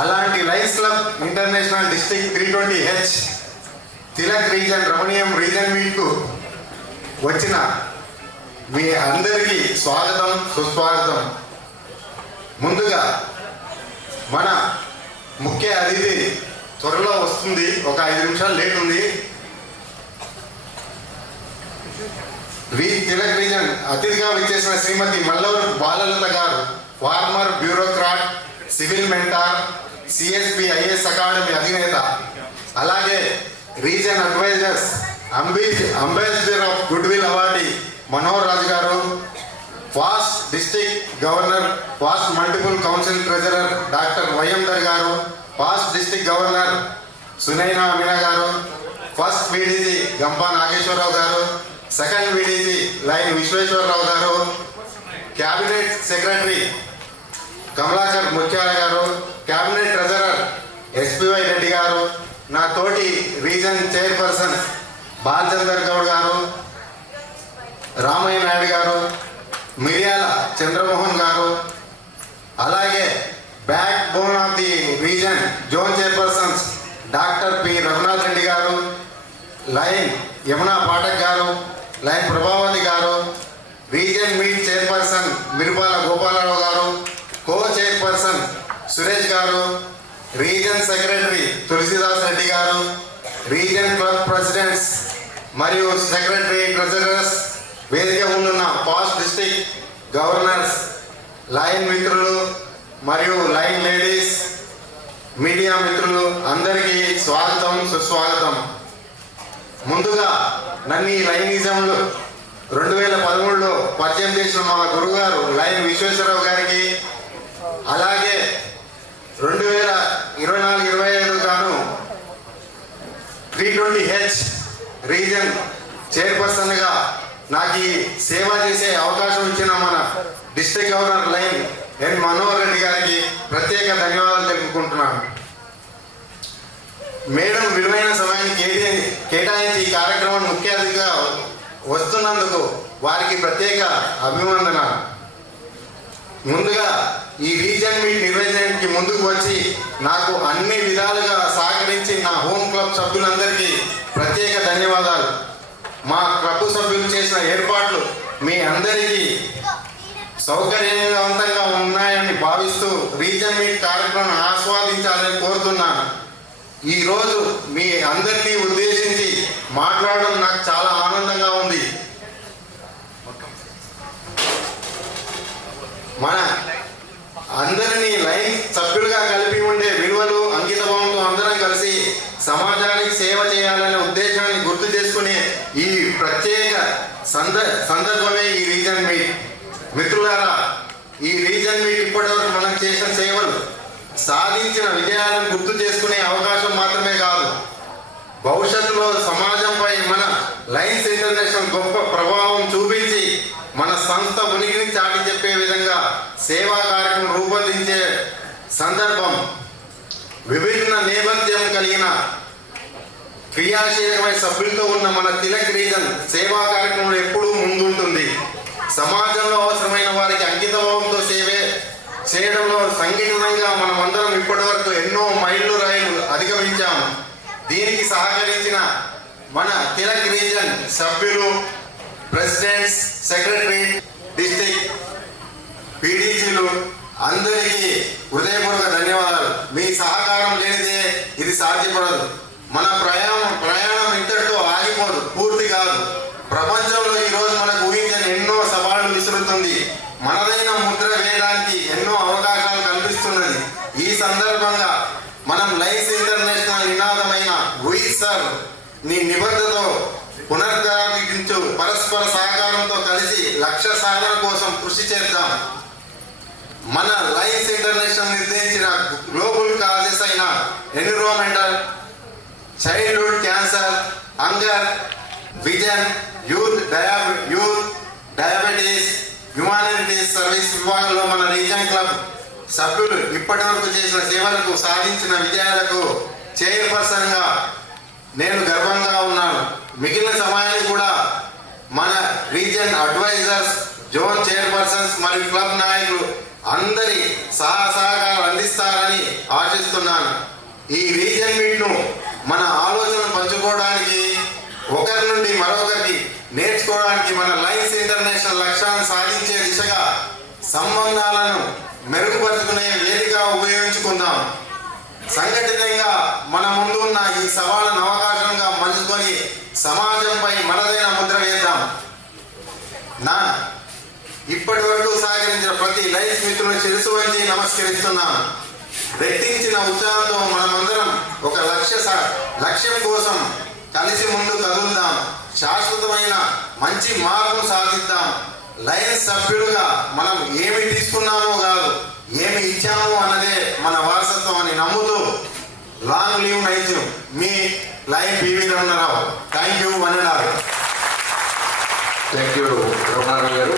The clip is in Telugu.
అలాంటి lions club international district 320H Tilak region Ramaneeyam region మీట్కు వచ్చిన మీ అందరికీ స్వాగతం సుస్వాగతం. ముందుగా మన ముఖ్య అతిథి త్వరలో వస్తుంది, ఒక 5 నిమిషాలు లేట్ ఉంది. తిలక్ రీజన్ అతిథిగా విచ్చేసిన శ్రీమతి మల్లూరు బాలలత గారు, former bureaucrat, civil mentor, CSP IAS academy అధినేత, అలాగే region advisers ambassador of goodwill awardee Manohar Raju గారు, past district governor, past multiple council treasurer doctor వైఎందర్ గారు, past district governor Sunaina Meena గారు, ఫస్ట్ విడిసి గంపా నాగేశ్వరరావు గారు, సెకండ్ విడిసి లైన్ విశ్వేశ్వరరావు గారు, క్యాబినెట్ సెక్రటరీ కమలాకర్ ముత్యాల గారు, క్యాబినెట్ ట్రెజరర్ ఎస్పివై రెడ్డి గారు, నా తోటి రీజన్ చైర్పర్సన్ బాలచందర్ గౌడ్ గారు, రామయ్య నాయుడు గారు, మిర్యాల చంద్రమోహన్ గారు, అలాగే back bone of the reason zone chairpersons doctor P Raghunath Reddy గారు, లైన్ యమునా పాఠక్ గారు, లైన్ ప్రభావతి గారు, రీజన్ మీట్ చైర్పర్సన్ మిరుపాల గోపాలరావు గారు, కో చైర్పర్సన్ సురేష్ గారు, రీజన్ సెక్రటరీ తులసిదాస్ రెడ్డి గారు, రీజన్ క్లబ్ ప్రెసిడెంట్స్ మరియు సెక్రటరీ ట్రెజరర్స్, వేదిక ఉన్న ఫాస్ట్ డిస్ట్రిక్ట్ గవర్నర్స్, లైన్ మిత్రులు మరియు లైన్ లేడీస్, మీడియా మిత్రులు అందరికీ స్వాగతం సుస్వాగతం. ముందుగా నన్ను ఈ లైనిజంలో 2013లో పరిచయం చేసిన మా గురుగారు లైన్ విశ్వేశ్వరరావు గారికి, అలాగే 2024-25 గాను 320H రీజన్ చైర్పర్సన్గా నాకు ఈ సేవ చేసే అవకాశం ఇచ్చిన మన డిస్ట్రిక్ట్ గవర్నర్ లైన్ ఎన్ మనోహర్ రెడ్డి గారికి ప్రత్యేక ధన్యవాదాలు తెలుపుకుంటున్నాను. మేడం విలువైన సమయాన్ని కేటాయించి ఈ కార్యక్రమాన్ని ముఖ్య అతిథిగా వస్తున్నందుకు వారికి ప్రత్యేక అభినందనలు. ముందుగా ఈ రీజన్ మీట్ నిర్వహించడానికి ముందుకు వచ్చి నాకు అన్ని విధాలుగా సహకరించి నా హోమ్ క్లబ్ సభ్యులందరికీ ప్రత్యేక ధన్యవాదాలు. మా క్లబ్ సభ్యులు చేసిన ఏర్పాట్లు మీ అందరికీ సౌకర్యవంతంగా ఉన్నాయని భావిస్తూ రీజన్ మీట్ కార్యక్రమం ఆస్వాదించాలని కోరుతున్నాను. ఈరోజు మీ అందరినీ ఉద్దేశించి మాట్లాడడం నాకు చాలా ఆనందంగా ఉంది. మన అందరినీ లైన్ సభ్యులుగా కలిపి ఉండే విలువలు అంకితభావంతో అందరం కలిసి సమాజానికి సేవ చేయాలనే ఉద్దేశాన్ని గుర్తు చేసుకునే ఈ ప్రత్యేక సందర్భమే ఈ రీజన్ మీట్. మిత్రులారా, ఈ రీజన్ మీట్ ఇప్పటివరకు మనం చేసిన సేవలు, సాధించిన విజయాలను గుర్తు చేసుకునే అవకాశం మాత్రమే కాదు, భవిష్యత్తులో సమాజంపై మన లైన్స్ ఇంటర్నేషనల్ గొప్ప ప్రభావం చూపించి మన సంస్థ ఉనికిని చాటి చెప్పే విధంగా సేవా కార్యక్రమం రూపొందించే సందర్భం. విభిన్న నేపథ్యం కలిగిన క్రియాశీలమైన సభ్యులతో ఉన్న మన తిలక్ రీజన్ సేవా కార్యక్రమంలో ఎప్పుడూ ముందుంటుంది. సమాజంలో అవసరమైన వారికి అంకితభావంతో చేయడంలో సంఘటితంగా మనమందరం ఇప్పటి వరకు ఎన్నో మైళ్ళు రైలు అధిగమించాము. దీనికి సహకరించిన మన తిలక్ రీజన్ సభ్యులు, ప్రెసిడెంట్స్, సెక్రటరీ, డిస్ట్రిక్ట్ పీడీజీలు అందరికీ హృదయపూర్వక ధన్యవాదాలు. మీ సహకారం లేనిదే ఇది సాధ్యపడదు. మన ప్రయాణం ఇంతటితో ఆగిపోదు, పూర్తి కాదు. ప్రపంచంలో ఈరోజు మనకు ఊహించని ఎన్నో సవాళ్లు విసురుతుంది. మనదైన ముద్ర వేయడానికి ఎన్నో అవకాశాలు కల్పిస్తున్నది. ఈ సందర్భంగా మనం లైన్స్ ఇంటర్నేషనల్ నినాదమైన వి సర్వ్ నీ నిబద్ధతతో పునరుద్ధరించు పరస్పర సహకారంతో కలిసి లక్ష్య సాధన కోసం కృషి చేద్దాం. మన లైన్స్ ఇంటర్నేషనల్ నిర్దేశించిన గ్లోబల్ కాజెస్ అయిన environmental, childhood cancer, hunger, vision, youth diabetes, humanities service విభాగంలో మన రీజన్ క్లబ్ సభ్యులు ఇప్పటి వరకు చేసిన సేవలకు, సాధించిన విజయాలకు చైర్పర్సన్గా నేను గర్వంగా ఉన్నాను. మిగిలిన సమయాన్ని కూడా మన రీజన్ అడ్వైజర్స్, జోన్ చైర్పర్సన్స్ మరియు క్లబ్ నాయకులు అందరి సహకారం అందిస్తారు ఆశిస్తున్నాను. ఈ రీజన్ మీట్ను మన ఆలోచనలు పంచుకోవడానికి, ఒకరి నుండి మరొకరికి నేర్చుకోవడానికి, మన లైన్స్ ఇంటర్నేషనల్ లక్ష్యాన్ని సాధించే దిశగా సంబంధాలను మెరుగుపరుచుకునే వేదికగా ఉపయోగించుకుందాం. సంఘటితంగా మన ముందు ఉన్న ఈ సవాళ్ళను అవకాశంగా మలుచుకొని సమాజంపై మనదైన ముద్ర వేద్దాం. ఇప్పటి వరకు సహకరించిన ప్రతి లైన్స్ మిత్రులను శిరసు వంచి నమస్కరిస్తున్నాను. వ్యక్తించిన ఉత్సాహంతో మనమందరం ఒక లక్ష్యం కోసం కలిసి ముందు కదులుదాం. శాశ్వతమైన మంచి మార్పును సాధిద్దాం. లయన్స్ సభ్యులుగా మనం ఏమి తీసుకున్నామో కాదు, ఏమి ఇచ్చామో అన్నదే మన వారసత్వం అని నమ్ముతూ లాంగ్ లీవ్ నైజ్ మీ లైన్ PV Ramanarao. Thank you. Thank you Ramanarao గారు.